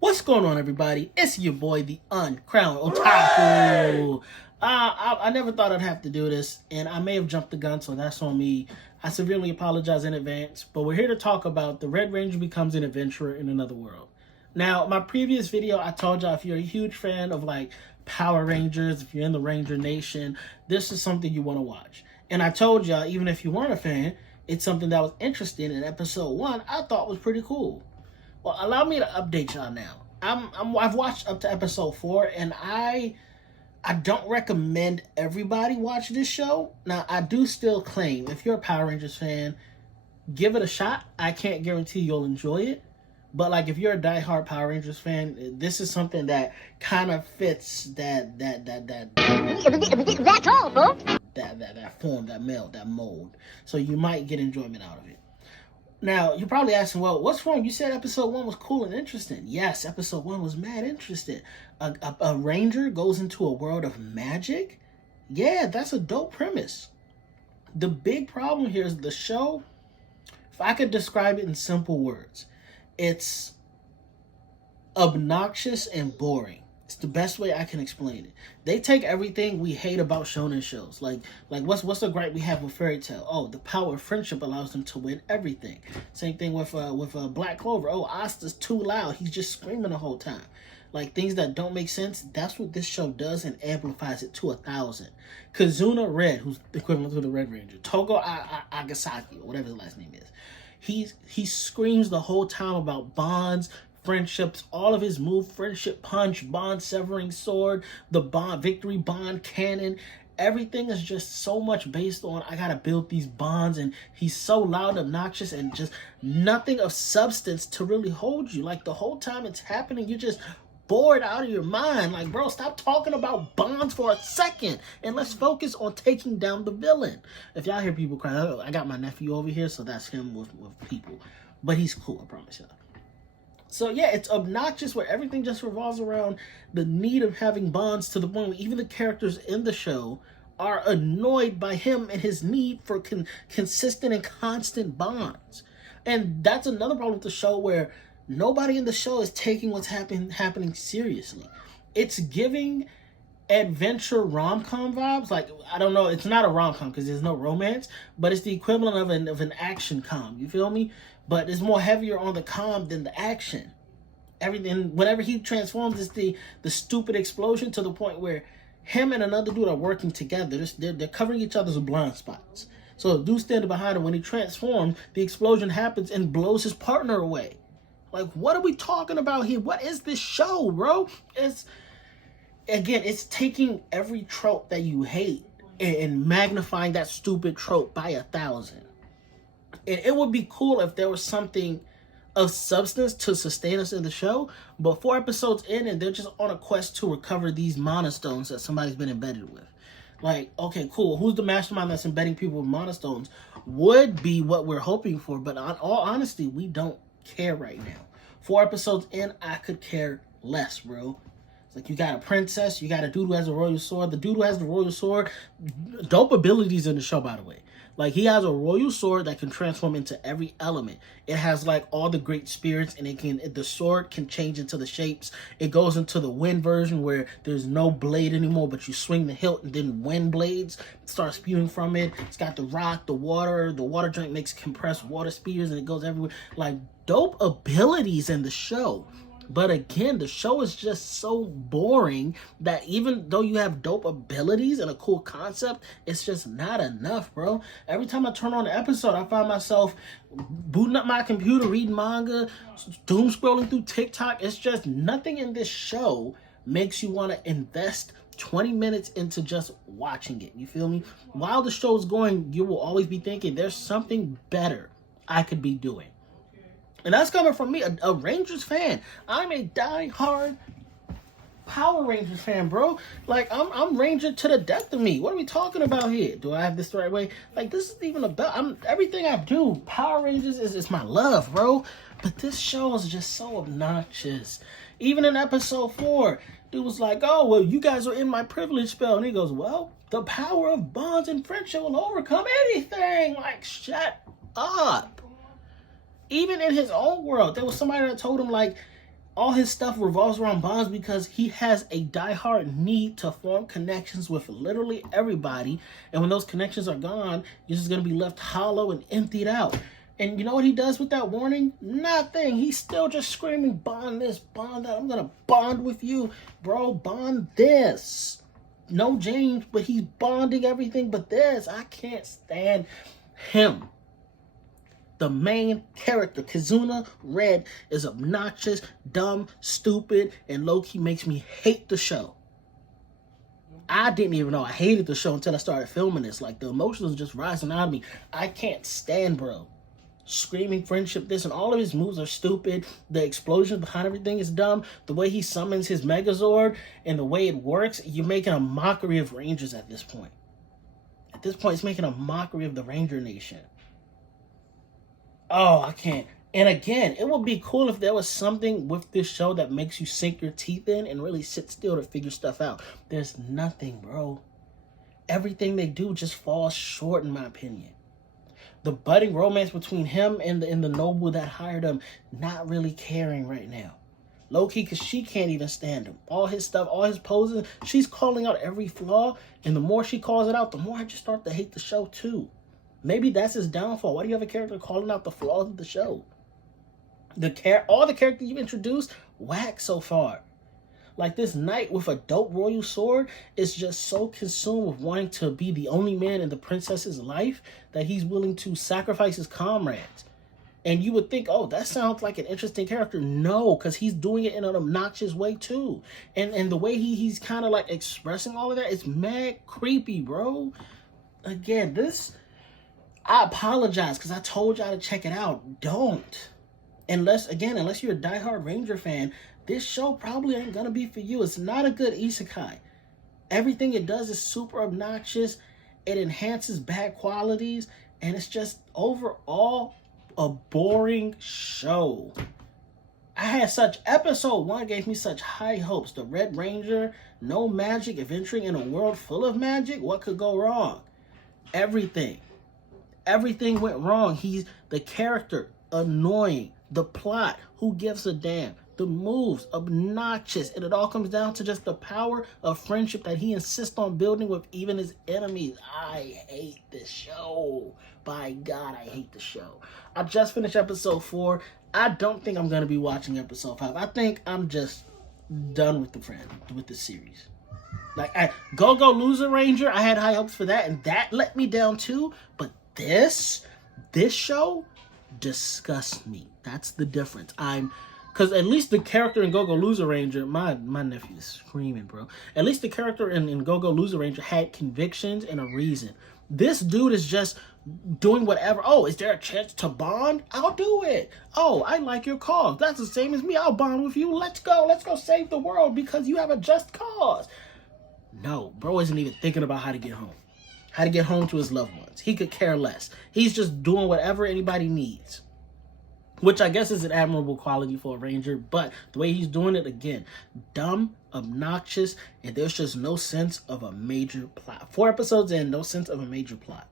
What's going on, everybody? It's your boy, the uncrowned Otaku. I never thought I'd have to do this, and I may have jumped the gun, so that's on me. I severely apologize in advance, but we're here to talk about the Red Ranger becomes an adventurer in another world. Now, my previous video, I told y'all if you're a huge fan of like Power Rangers, if you're in the Ranger Nation, this is something you want to watch. And I told y'all, even if you weren't a fan, it's something that was interesting in episode 1 I thought was pretty cool. Well, allow me to update y'all now. I've watched up to episode 4, and I don't recommend everybody watch this show. Now, I do still claim, if you're a Power Rangers fan, give it a shot. I can't guarantee you'll enjoy it. But like, if you're a diehard Power Rangers fan, this is something that kind of fits that That's all, folks. that form, that meld, that mold. So you might get enjoyment out of it. Now, you're probably asking, well, what's wrong? You said episode 1 was cool and interesting. Yes, episode 1 was mad interesting. A ranger goes into a world of magic? Yeah, that's a dope premise. The big problem here is the show, if I could describe it in simple words, it's obnoxious and boring. It's the best way I can explain it. They take everything we hate about shonen shows. Like what's the gripe we have with Fairy Tail? Oh, the power of friendship allows them to win everything. Same thing with Black Clover. Oh, Asta's too loud. He's just screaming the whole time. Like, things that don't make sense. That's what this show does and amplifies it to 1,000. Kazuna Red, who's the equivalent to the Red Ranger, Togo Agasaki, or whatever his last name is, he screams the whole time about bonds, friendships, all of his move, friendship punch, bond severing sword, the bond victory bond cannon. Everything is just so much based on I gotta build these bonds, and he's so loud, obnoxious, and just nothing of substance to really hold you. Like, the whole time it's happening, you're just bored out of your mind. Like, bro, stop talking about bonds for a second and let's focus on taking down the villain. If y'all hear people cry, I got my nephew over here, so that's him with people. But he's cool, I promise y'all. So yeah, it's obnoxious where everything just revolves around the need of having bonds, to the point where even the characters in the show are annoyed by him and his need for consistent and constant bonds. And that's another problem with the show, where nobody in the show is taking what's happening seriously. It's giving adventure rom-com vibes. Like, I don't know, it's not a rom-com because there's no romance, but it's the equivalent of an action com. You feel me? But it's more heavier on the com than the action. Everything, whenever he transforms, it's the stupid explosion, to the point where him and another dude are working together. They're covering each other's blind spots. So the dude standing behind him, when he transforms, the explosion happens and blows his partner away. Like, what are we talking about here? What is this show, bro? It's taking every trope that you hate and magnifying that stupid trope by 1,000. And it would be cool if there was something of substance to sustain us in the show, but 4 episodes in and they're just on a quest to recover these mana stones that somebody's been embedded with. Like, okay, cool. Who's the mastermind that's embedding people with mana stones? Would be what we're hoping for, but in all honesty, we don't care right now. 4 episodes in, I could care less, bro. It's like, you got a princess, you got a dude who has a royal sword. The dude who has the royal sword, dope abilities in the show, by the way. Like, he has a royal sword that can transform into every element. It has like all the great spirits, and the sword can change into the shapes. It goes into the wind version where there's no blade anymore, but you swing the hilt and then wind blades start spewing from it. It's got the rock, the water drink makes compressed water spears, and it goes everywhere. Like, dope abilities in the show. But again, the show is just so boring that even though you have dope abilities and a cool concept, it's just not enough, bro. Every time I turn on an episode, I find myself booting up my computer, reading manga, doom scrolling through TikTok. It's just nothing in this show makes you want to invest 20 minutes into just watching it. You feel me? While the show's going, you will always be thinking there's something better I could be doing. And that's coming from me, a Rangers fan. I'm a die-hard Power Rangers fan, bro. Like, I'm Ranger to the death of me. What are we talking about here? Do I have this the right way? Like, this isn't even about... everything I do, Power Rangers is my love, bro. But this show is just so obnoxious. Even in episode 4, dude was like, oh, well, you guys are in my privilege spell. And he goes, well, the power of bonds and friendship will overcome anything. Like, shut up. Even in his own world, there was somebody that told him, like, All his stuff revolves around bonds because he has a diehard need to form connections with literally everybody. And when those connections are gone, you're just going to be left hollow and emptied out. And you know what he does with that warning? Nothing. He's still just screaming, bond this, bond that. I'm going to bond with you. Bro, bond this. No James, but he's bonding everything but this. I can't stand him. The main character, Kizuna Red, is obnoxious, dumb, stupid, and low-key makes me hate the show. I didn't even know I hated the show until I started filming this. Like, the emotions just rising out of me. I can't stand bro. Screaming friendship this, and all of his moves are stupid. The explosion behind everything is dumb. The way he summons his Megazord and the way it works, you're making a mockery of Rangers at this point. At this point, it's making a mockery of the Ranger Nation. Oh, I can't. And again, it would be cool if there was something with this show that makes you sink your teeth in and really sit still to figure stuff out. There's nothing, bro. Everything they do just falls short, in my opinion. The budding romance between him and the noble that hired him, not really caring right now. Low-key, because she can't even stand him. All his stuff, all his poses, she's calling out every flaw. And the more she calls it out, the more I just start to hate the show, too. Maybe that's his downfall. Why do you have a character calling out the flaws of the show? All the characters you've introduced, whack so far. Like this knight with a dope royal sword is just so consumed with wanting to be the only man in the princess's life that he's willing to sacrifice his comrades. And you would think, oh, that sounds like an interesting character. No, because he's doing it in an obnoxious way too. And the way he's kind of like expressing all of that, it's mad creepy, bro. Again, I apologize because I told y'all to check it out. Don't. Unless you're a diehard Ranger fan, this show probably ain't going to be for you. It's not a good isekai. Everything it does is super obnoxious. It enhances bad qualities. And it's just overall a boring show. I had episode 1 gave me such high hopes. The Red Ranger, no magic, adventuring in a world full of magic. What could go wrong? Everything went wrong. He's the character, annoying. The plot, who gives a damn? The moves, obnoxious. And it all comes down to just the power of friendship that he insists on building with even his enemies. I hate this show. By God, I hate the show. I just finished episode 4. I don't think I'm going to be watching episode 5. I think I'm just done with the series. Like, Go-Go Loser Ranger, I had high hopes for that, and that let me down too. But this show disgusts me. That's the difference. Because at least the character in Go-Go Loser Ranger, my nephew is screaming, bro. At least the character in Go-Go Loser Ranger had convictions and a reason. This dude is just doing whatever. Oh, is there a chance to bond? I'll do it. Oh, I like your cause. That's the same as me. I'll bond with you. Let's go save the world because you have a just cause. No, bro isn't even thinking about how to get home. How to get home to his loved ones. He could care less. He's just doing whatever anybody needs. Which I guess is an admirable quality for a Ranger. But the way he's doing it, again, dumb, obnoxious, and there's just no sense of a major plot. 4 episodes in, no sense of a major plot.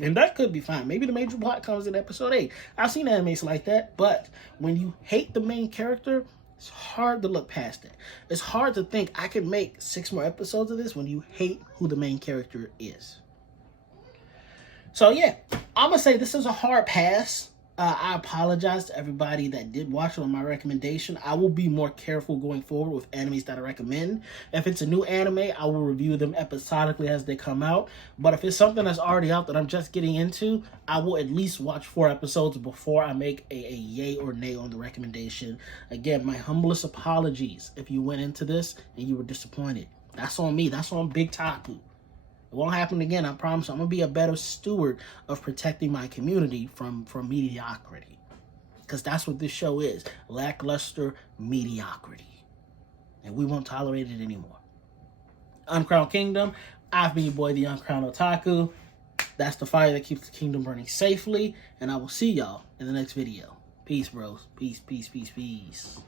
And that could be fine. Maybe the major plot comes in episode 8. I've seen animes like that. But when you hate the main character, it's hard to look past it. It's hard to think I could make 6 more episodes of this when you hate who the main character is. So yeah, I'm going to say this is a hard pass. I apologize to everybody that did watch it on my recommendation. I will be more careful going forward with animes that I recommend. If it's a new anime, I will review them episodically as they come out. But if it's something that's already out that I'm just getting into, I will at least watch 4 episodes before I make a yay or nay on the recommendation. Again, my humblest apologies if you went into this and you were disappointed. That's on me. That's on Big Taku. It won't happen again, I promise. I'm going to be a better steward of protecting my community from mediocrity. Because that's what this show is. Lackluster mediocrity. And we won't tolerate it anymore. Uncrowned Kingdom. I've been your boy, the Uncrowned Otaku. That's the fire that keeps the kingdom burning safely. And I will see y'all in the next video. Peace, bros. Peace, peace, peace, peace.